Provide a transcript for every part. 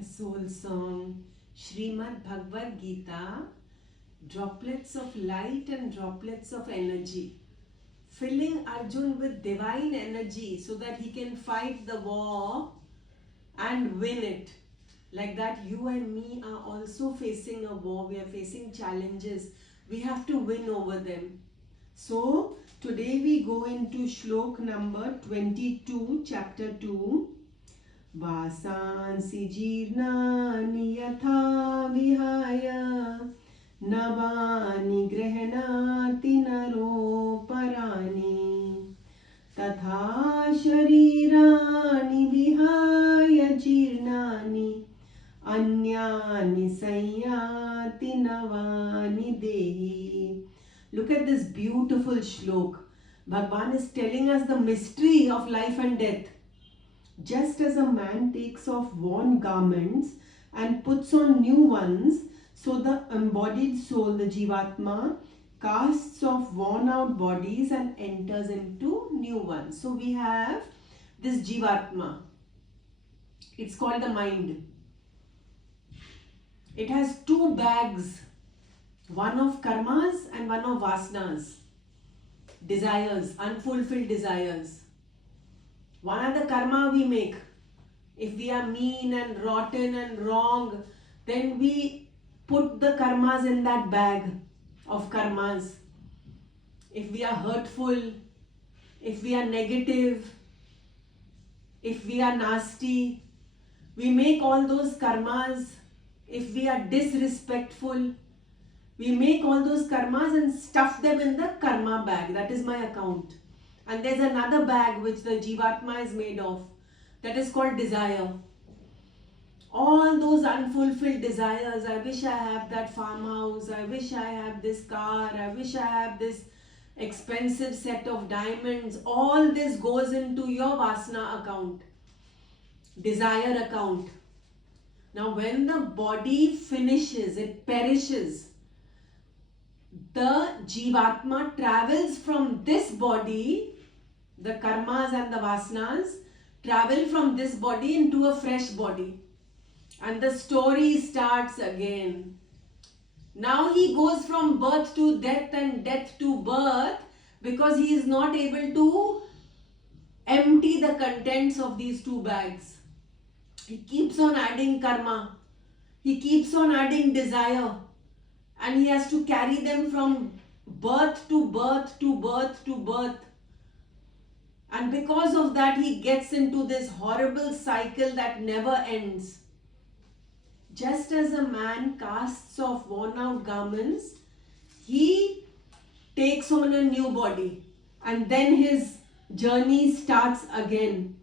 The soul song, Srimad Bhagavad Gita, droplets of light and droplets of energy, filling Arjun with divine energy so that he can fight the war and win it. Like that, you and me are also facing a war. We are facing challenges. We have to win over them. So, today we go into shlok number 22, chapter 2. वासांसि जीर्णानि यथा विहाय नवानि गृह्णाति नरोपराणि तथा शरीराणि विहाय जीर्णानि अन्यानि संयाति नवानि देहि. Look at this beautiful shlok. Bhagwan is telling us the mystery of life and death. Just as a man takes off worn garments and puts on new ones, so the embodied soul, the Jivatma, casts off worn out bodies and enters into new ones. So we have this Jivatma. It's called the mind. It has two bags, one of karmas and one of vasanas, desires, unfulfilled desires. One are the karma we make. If we are mean and rotten and wrong, then we put the karmas in that bag of karmas. If we are hurtful, if we are negative, if we are nasty, we make all those karmas. If we are disrespectful, we make all those karmas and stuff them in the karma bag. That is my account. And there's another bag which the Jivatma is made of. That is called desire. All those unfulfilled desires. I wish I have that farmhouse. I wish I have this car. I wish I have this expensive set of diamonds. All this goes into your Vasana account. Desire account. Now when the body finishes, it perishes. The Jivatma travels from this body, the karmas and the vasanas travel from this body into a fresh body. And the story starts again. Now he goes from birth to death and death to birth because he is not able to empty the contents of these two bags. He keeps on adding karma. He keeps on adding desire. And he has to carry them from birth to birth to birth to birth. And because of that, he gets into this horrible cycle that never ends. Just as a man casts off worn out garments, he takes on a new body. And then his journey starts again.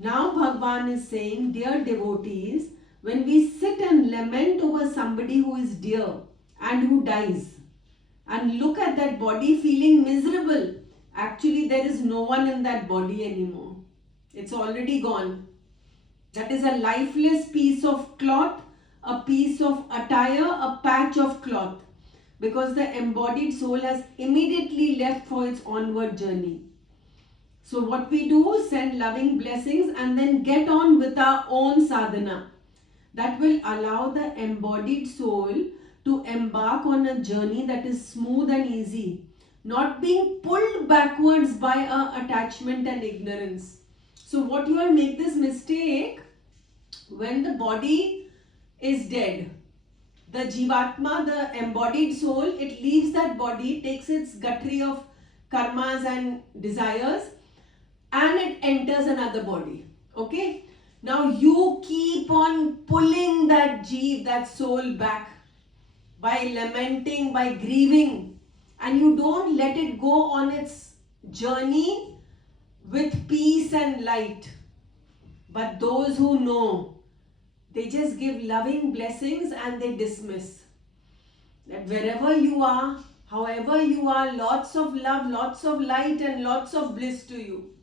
Now Bhagwan is saying, dear devotees, when we sit and lament over somebody who is dear, and who dies, and look at that body feeling miserable, actually there is no one in that body anymore. It's already gone. That is a lifeless piece of cloth, a piece of attire, a patch of cloth, because the embodied soul has immediately left for its onward journey. So what we do, send loving blessings and then get on with our own sadhana. That will allow the embodied soul to embark on a journey that is smooth and easy, not being pulled backwards by attachment and ignorance. So what you all make this mistake, when the body is dead, the Jivatma, the embodied soul, it leaves that body, takes its guttery of karmas and desires, and it enters another body. Okay? Now you keep on pulling that Jeev, that soul back, by lamenting, by grieving, and you don't let it go on its journey with peace and light. But those who know, they just give loving blessings and they dismiss. That wherever you are, however you are, lots of love, lots of light and lots of bliss to you.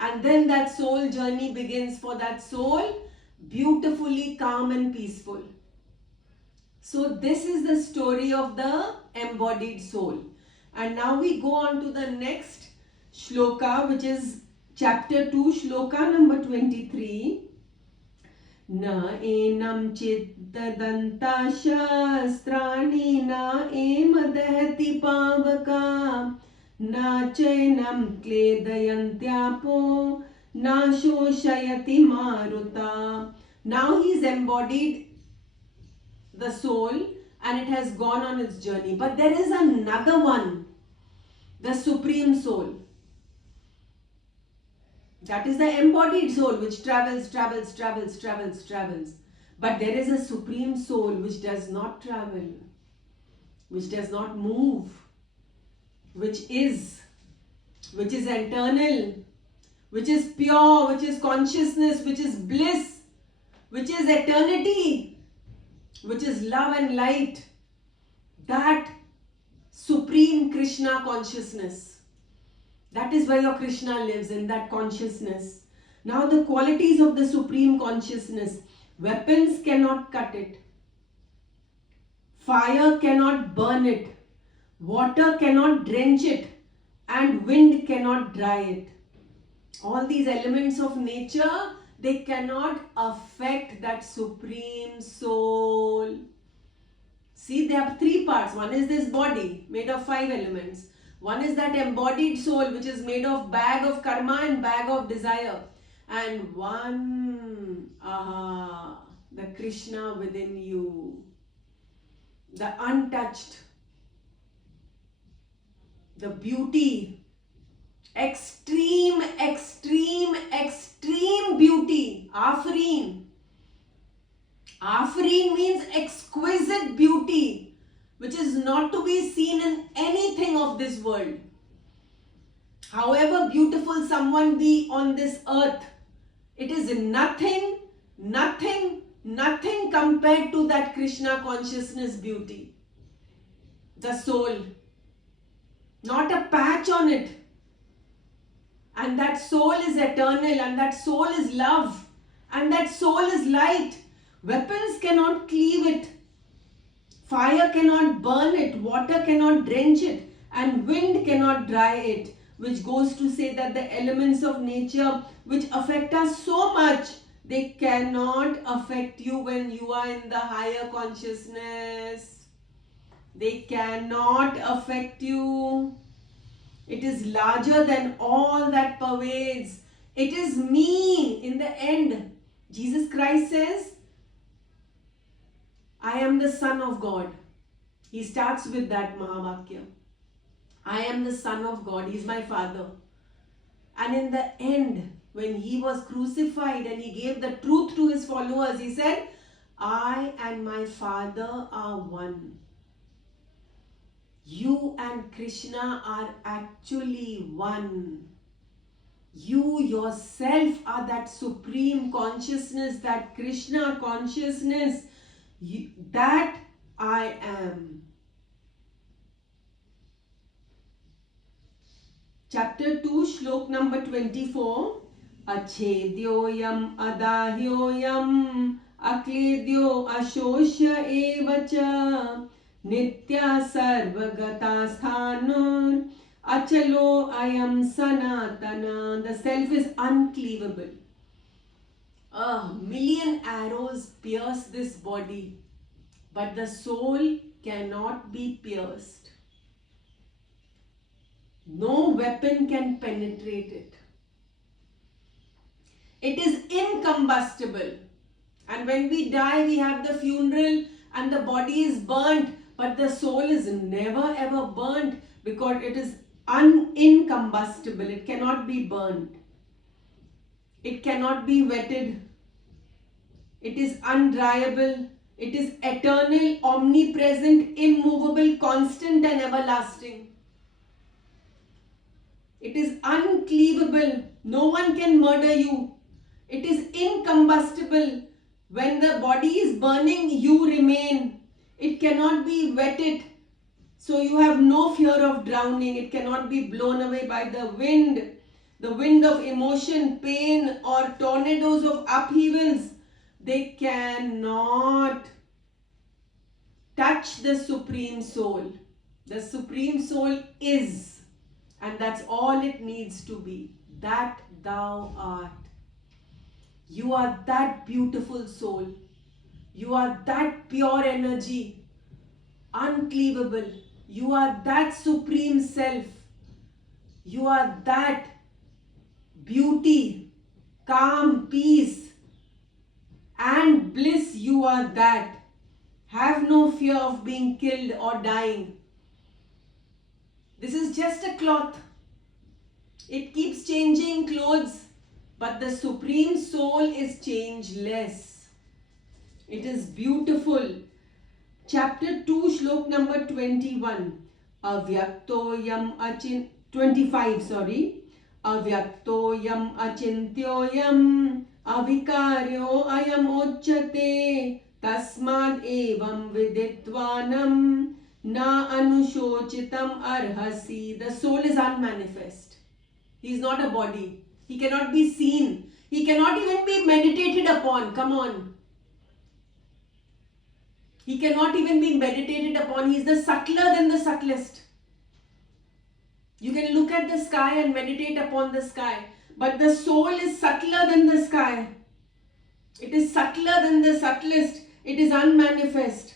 And then that soul journey begins for that soul, beautifully calm and peaceful. So this is the story of the embodied soul. And now we go on to the next shloka, which is chapter 2, shloka number 23. न एनं चित्तदन्ता शस्त्राणि न M दहति पावका न चैनं क्लेदयन्त्यापो न शोषयति मारुता. Now he's embodied the soul and it has gone on its journey. But there is another one, the Supreme Soul. That is the embodied soul which travels. But there is a Supreme Soul which does not travel, which does not move, which is eternal, which is pure, which is consciousness, which is bliss, which is eternity, which is love and light. That Supreme Krishna consciousness. That is where your Krishna lives, in that consciousness. Now the qualities of the Supreme Consciousness. Weapons cannot cut it. Fire cannot burn it. Water cannot drench it. And wind cannot dry it. All these elements of nature, they cannot affect that Supreme Soul. See, they have three parts. One is this body made of 5 elements. One is that embodied soul which is made of bag of karma and bag of desire. And one, the Krishna within you. The untouched. The beauty. Extreme beauty. Afreen. Afreen means exquisite beauty, which is not to be seen in anything of this world. However beautiful someone be on this earth, it is nothing compared to that Krishna consciousness beauty. The soul. Not a patch on it. And that soul is eternal, and that soul is love, and that soul is light. Weapons cannot cleave it. Fire cannot burn it. Water cannot drench it. And wind cannot dry it. Which goes to say that the elements of nature which affect us so much, they cannot affect you when you are in the higher consciousness. They cannot affect you. It is larger than all that pervades. It is me in the end. Jesus Christ says, I am the Son of God. He starts with that Mahavakya. I am the Son of God. He is my Father. And in the end, when he was crucified and he gave the truth to his followers, he said, I and my Father are one. You and Krishna are actually one. You yourself are that Supreme Consciousness, that Krishna consciousness. That I am. Chapter 2, Shlok number 24. Achedyoyam adahyoyam akledyo ashosya evacha nitya sarvagata sthanur achalo ayam sanatana. The self is uncleavable. 1,000,000 arrows pierce this body, but the soul cannot be pierced. No weapon can penetrate it. It is incombustible. And when we die, we have the funeral and the body is burnt, but the soul is never ever burnt because it is incombustible. It cannot be burnt. It cannot be wetted. It is undryable. It is eternal, omnipresent, immovable, constant and everlasting. It is uncleavable. No one can murder you. It is incombustible. When the body is burning, you remain. It cannot be wetted. So you have no fear of drowning. It cannot be blown away by the wind of emotion, pain, or tornadoes of upheavals. They cannot touch the Supreme Soul. The Supreme Soul is, and that's all it needs to be. That thou art. You are that beautiful soul. You are that pure energy, uncleavable. You are that supreme self. You are that beauty, calm, peace, and bliss. You are that. Have no fear of being killed or dying. This is just a cloth. It keeps changing clothes, but the Supreme Soul is changeless. It is beautiful. Chapter 2, Shlok number 21. Avyaktoyam 25, sorry. Avyaktoyam achintyoyam avikaryo ayam uchyate tasmad evam viditvanam na anushochitam arhasi. The soul is unmanifest. He is not a body. He cannot be seen. He cannot even be meditated upon. Come on. He cannot even be meditated upon. He is the subtler than the subtlest. You can look at the sky and meditate upon the sky. But the soul is subtler than the sky. It is subtler than the subtlest. It is unmanifest.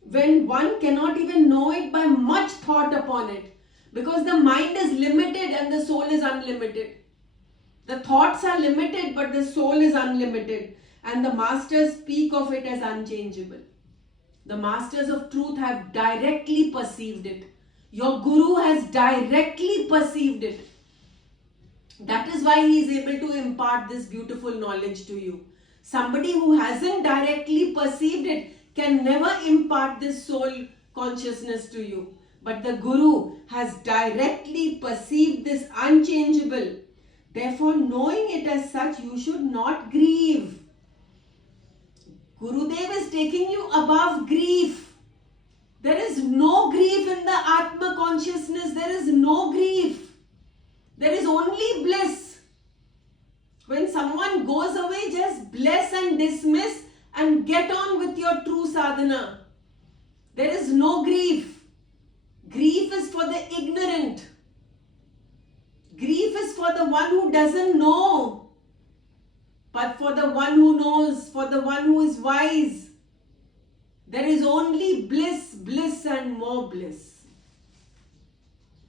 When one cannot even know it by much thought upon it. Because the mind is limited and the soul is unlimited. The thoughts are limited but the soul is unlimited. And the masters speak of it as unchangeable. The masters of truth have directly perceived it. Your guru has directly perceived it. That is why he is able to impart this beautiful knowledge to you. Somebody who hasn't directly perceived it can never impart this soul consciousness to you. But the guru has directly perceived this unchangeable. Therefore, knowing it as such, you should not grieve. Gurudev is taking you above grief. There is no grief in the Atma consciousness. There is no grief. There is only bliss. When someone goes away, just bless and dismiss and get on with your true sadhana. There is no grief. Grief is for the ignorant. Grief is for the one who doesn't know. But for the one who knows, for the one who is wise, there is only bliss, bliss and more bliss.